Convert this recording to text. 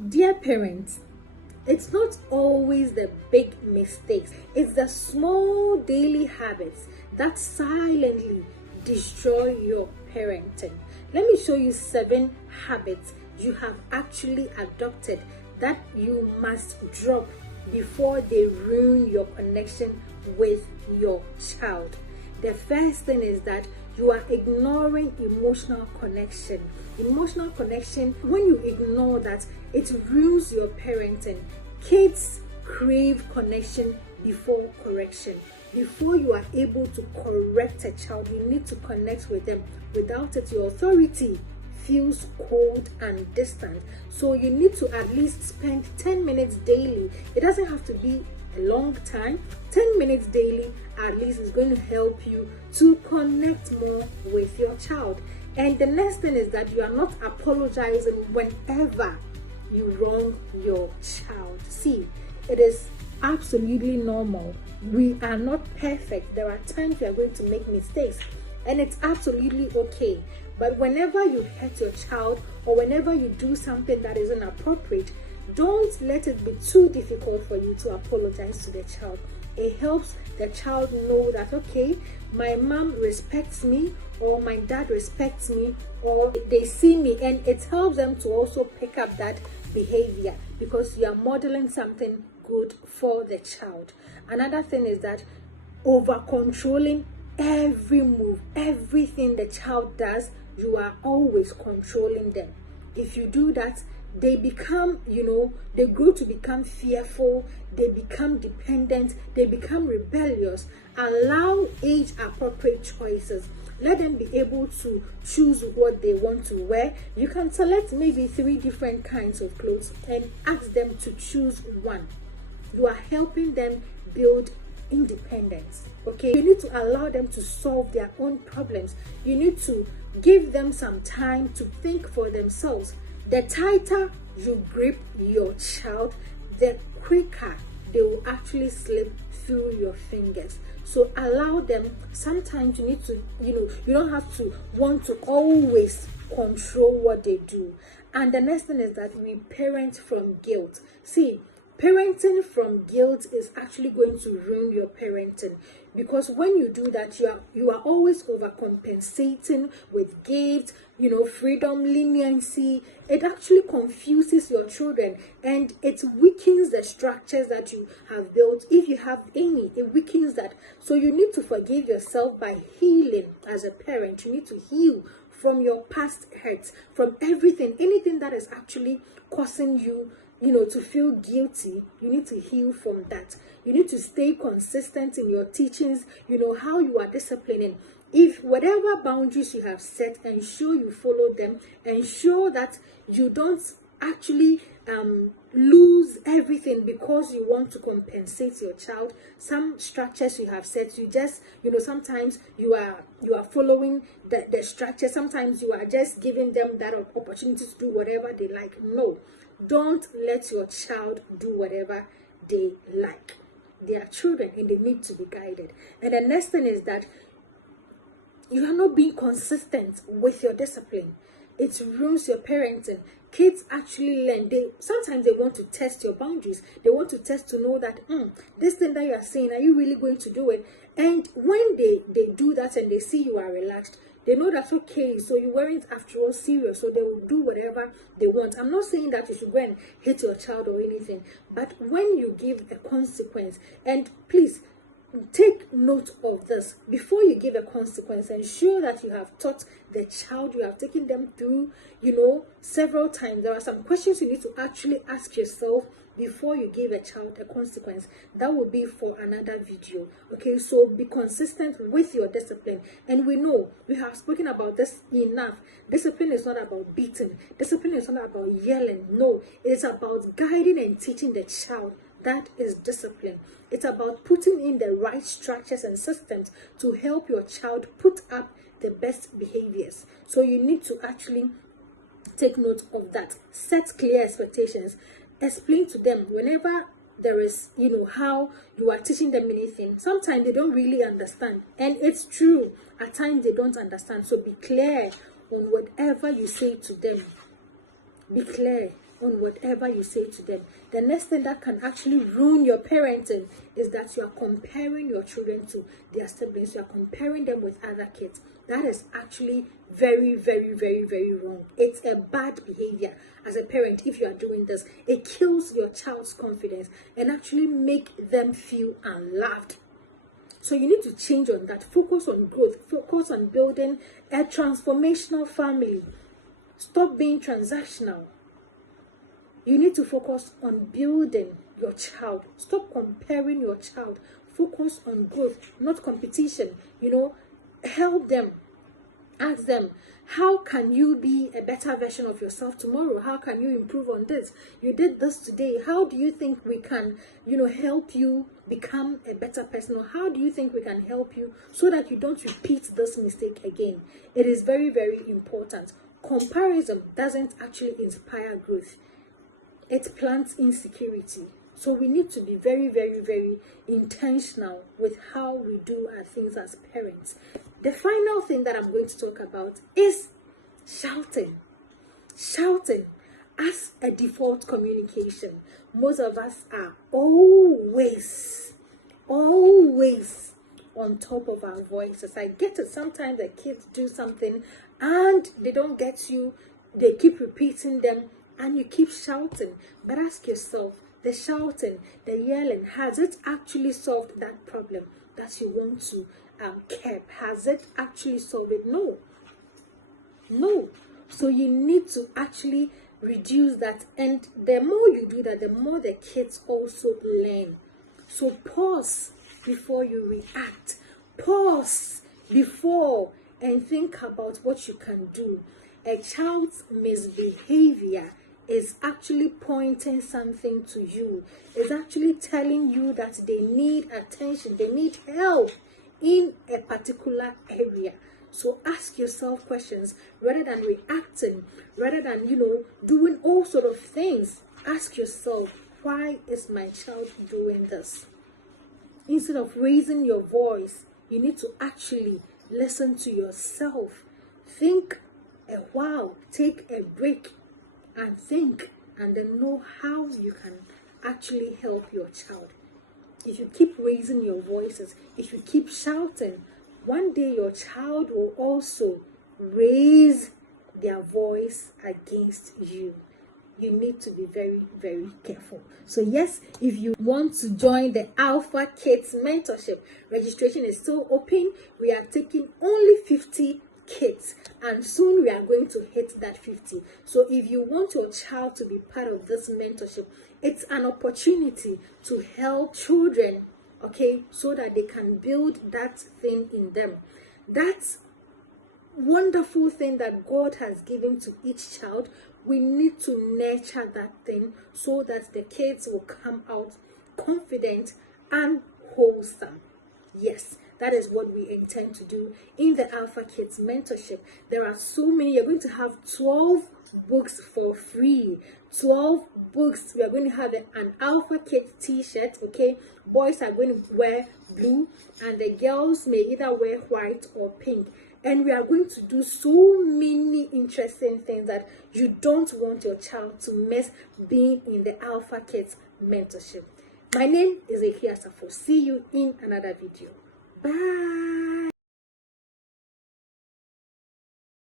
Dear parents, it's not always the big mistakes, it's the small daily habits that silently destroy your parenting. Let me show you 7 habits you have actually adopted that you must drop before they ruin your connection with your child. The first thing is that you are ignoring emotional connection. Emotional connection, when you ignore that, it ruins your parenting. Kids crave connection before correction. Before you are able to correct a child, you need to connect with them. Without it, your authority feels cold and distant. So you need to at least spend 10 minutes daily. It doesn't have to be a long time. 10 minutes daily at least is going to help you to connect more with your child. And the next thing is that you are not apologizing whenever you wrong your child. See, it is absolutely normal. We are not perfect. There are times we are going to make mistakes, and it's absolutely okay. But whenever you hurt your child or whenever you do something that is inappropriate, don't let it be too difficult for you to apologize to the child. It helps the child know that, okay, my mom respects me, or my dad respects me, or they see me, and it helps them to also pick up that behavior because you are modeling something good for the child. Another thing is that over controlling every move, everything the child does, you are always controlling them. If you do that, they become, they grow to become fearful, they become dependent, they become rebellious. Allow age appropriate choices. Let them be able to choose what they want to wear. You can select maybe 3 different kinds of clothes and ask them to choose one. You are helping them build independence. Okay, you need to allow them to solve their own problems. You need to give them some time to think for themselves. The tighter you grip your child, the quicker they will actually slip through your fingers. So allow them. Sometimes you need to, you don't have to want to always control what they do. And the next thing is that we parent from guilt. See, parenting from guilt is actually going to ruin your parenting, because when you do that, you are always overcompensating with gifts, freedom, leniency. It actually confuses your children, and it weakens the structures that you have built. If you have any, it weakens that. So you need to forgive yourself by healing. As a parent, you need to heal from your past hurts, from anything that is actually causing you to feel guilty. You need to heal from that. You need to stay consistent in your teachings, how you are disciplining. If whatever boundaries you have set, ensure you follow them, ensure that you don't actually lose everything because you want to compensate your child. Some structures you have set, you just, sometimes you are following the structure. Sometimes you are just giving them that opportunity to do whatever they like. No, don't let your child do whatever they like. They are children and they need to be guided. And the next thing is that you are not being consistent with your discipline. It ruins your parenting. Kids actually learn. Sometimes they want to test your boundaries. They want to test to know that this thing that you are saying, are you really going to do it? And when they do that and they see you are relaxed, they know that's okay. So you weren't after all serious. So they will do whatever they want. I'm not saying that you should go and hit your child or anything, but when you give a consequence, and please take note of this, before you give a consequence, ensure that you have taught the child, you have taken them through, several times. There are some questions you need to actually ask yourself before you give a child a consequence. That will be for another video. Okay, so be consistent with your discipline. And we know, we have spoken about this enough. Discipline is not about beating. Discipline is not about yelling. No, it's about guiding and teaching the child. That is discipline. It's about putting in the right structures and systems to help your child put up the best behaviors. So you need to actually take note of that. Set clear expectations. Explain to them whenever there is, how you are teaching them anything. Sometimes they don't really understand. And it's true. At times they don't understand. So be clear on whatever you say to them. Be clear. on whatever you say to them. The next thing that can actually ruin your parenting is that you are comparing your children to their siblings. You are comparing them with other kids. That is actually very, very, very, very wrong. It's a bad behavior as a parent. If you are doing this, it kills your child's confidence and actually make them feel unloved. So you need to change on that. Focus on growth. Focus on building a transformational family. Stop being transactional. You need to focus on building your child. Stop comparing your child. Focus on growth, not competition. Help them. Ask them, how can you be a better version of yourself tomorrow? How can you improve on this? You did this today. How do you think we can, help you become a better person? Or how do you think we can help you so that you don't repeat this mistake again? It is very, very important. Comparison doesn't actually inspire growth. It plants insecurity. So we need to be very, very, very intentional with how we do our things as parents. The final thing that I'm going to talk about is shouting. Shouting as a default communication. Most of us are always on top of our voices. I get it. Sometimes the kids do something and they don't get you. They keep repeating them and you keep shouting. But ask yourself, the shouting, the yelling, has it actually solved that problem that you want to curb? Has it actually solved it? No. So you need to actually reduce that, and the more you do that, the more the kids also learn. So pause before you react. Pause before and think about what you can do. A child's misbehavior is actually pointing something to you. It's actually telling you that they need attention, they need help in a particular area. So ask yourself questions rather than reacting, rather than doing all sort of things. Ask yourself, why is my child doing this? Instead of raising your voice, you need to actually listen to yourself. Think a while, take a break and think, and then know how you can actually help your child. If you keep raising your voices, if you keep shouting, one day your child will also raise their voice against you. You need to be very, very careful. So yes, if you want to join the Alpha Kids mentorship, registration is still open. We are taking only 50 kids, and soon we are going to hit that 50. So if you want your child to be part of this mentorship, it's an opportunity to help children, okay, so that they can build that thing in them, that wonderful thing that God has given to each child. We need to nurture that thing so that the kids will come out confident and wholesome. Yes, that is what we intend to do in the Alpha Kids mentorship. There are so many. You're going to have 12 books for free. 12 books. We are going to have an Alpha Kids t-shirt, okay? Boys are going to wear blue and the girls may either wear white or pink. And we are going to do so many interesting things that you don't want your child to miss being in the Alpha Kids mentorship. My name is Efia Safo. See you in another video. Bye.